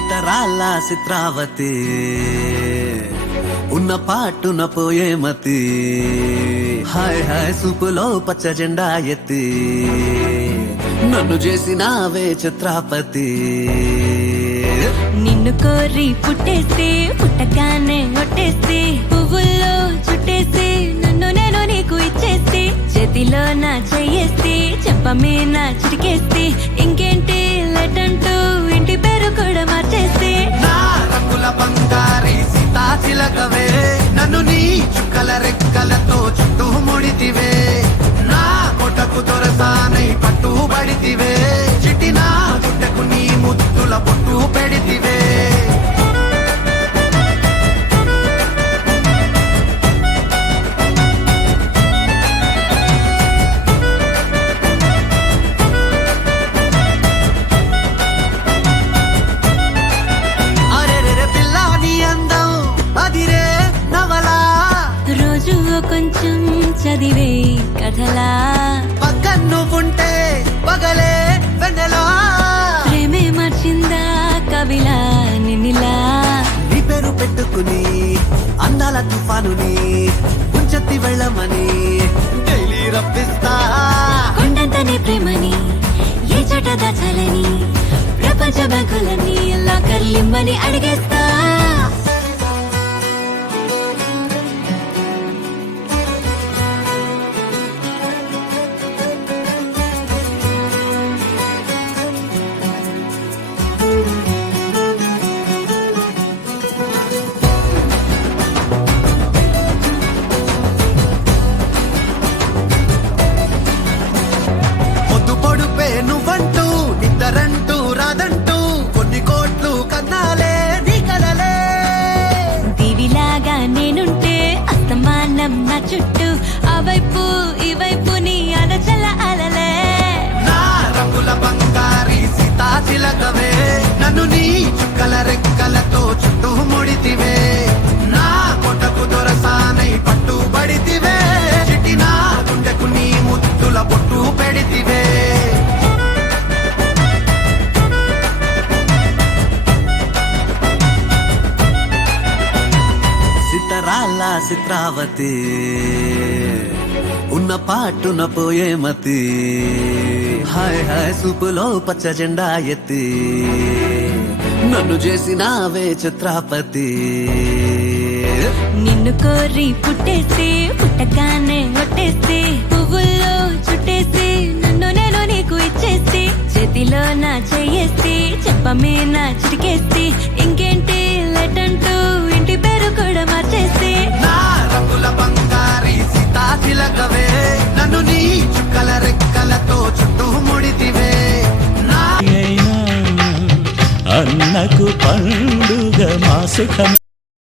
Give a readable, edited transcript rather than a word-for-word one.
చిత్తరాల చిత్రావతి ఉన్న పాటున పోయే మతి హాయ్ హాయ్ సూపులో పచ్చ జెండా ఎత్తి నన్ను చేసినావే చిత్రాపతి నిన్ను కోరి పుట్టేస్తే పుట్టగానే ఒట్టేస్తే పువ్వుల్లో చుట్టేస్తే నన్ను నేను నీకు ఇచ్చేస్తే చేతిలో నా చెయ్యేస్తే చెప్పమే నా చిటికేస్తే ఇంకేంటి లెటంటూ ఇంటి పేరు కూడా మార్చేస్తే నా రంగుల బంగారి సీతా చిలకవే నన్ను నీ చుక్కల రెక్కలతో చుట్టూ ముడితివే నా కొటకు దొరసానై పట్టుబడితివే చిట్టినా గుడ్డకు నీ ముద్దుల పొట్టు పెడితివే కొంచెం చదివే కథలా పక్కన నువ్వుంటే పగలే వెన్నెలా ప్రేమే మార్చిందా కవిలా నిన్నిలా నీ పేరు పెట్టుకుని అందాల తుఫానుని ఉంచెత్తి వెళ్ళమని డైలీ రప్పిస్తా కొండంతనే ప్రేమని ఏ చోట దాచాలని ప్రపంచ బ్యాంకులని లాకర్లిమ్మని అడిగేస్తా నువ్వంటూ నిద్దరంటూ రాదంటూ కొన్ని కోట్లు కన్నాలే నీ కలలే దివిలాగా నేనుంటే అస్తమానం నా చుట్టూ ఆ వైపు ఈ వైపు నీ అలచల అలలే నా రంగుల బంగారి సీతా చిలకవే నన్ను నీ చుక్కల రెక్కలతో చుట్టూ ముడితివే నా కొటకు దొరసానై పట్టుబడితివే చిట్టినా గుండెకు నీ ముద్దుల పొట్టు పెడితివే చిత్తరాల చిత్రావతి ఉన్న పాటున పోయే మతి హాయ్ హాయ్ సూపులో పచ్చ జెండా ఎత్తి నన్ను చేసినావే చిత్రాపతి నిన్ను కోరి పుట్టేస్తే పుట్టగానే ఒట్టేస్తే పువ్వుల్లో చుట్టేస్తే నన్ను నేను నీకు ఇచ్చేస్తే చేతిలో నా చెయ్యేస్తే చెప్పమే నా చిటికేస్తే ఇంకేంటి లెటంటూ ఇంటి పేరు కూడా మార్చేస్తే నా రంగుల బంగారి సీతా చిలకవే నన్ను నీ చుక్కల రెక్కలతో చుట్టూ ముడితివే అన్నకు పండుగ మా సుఖం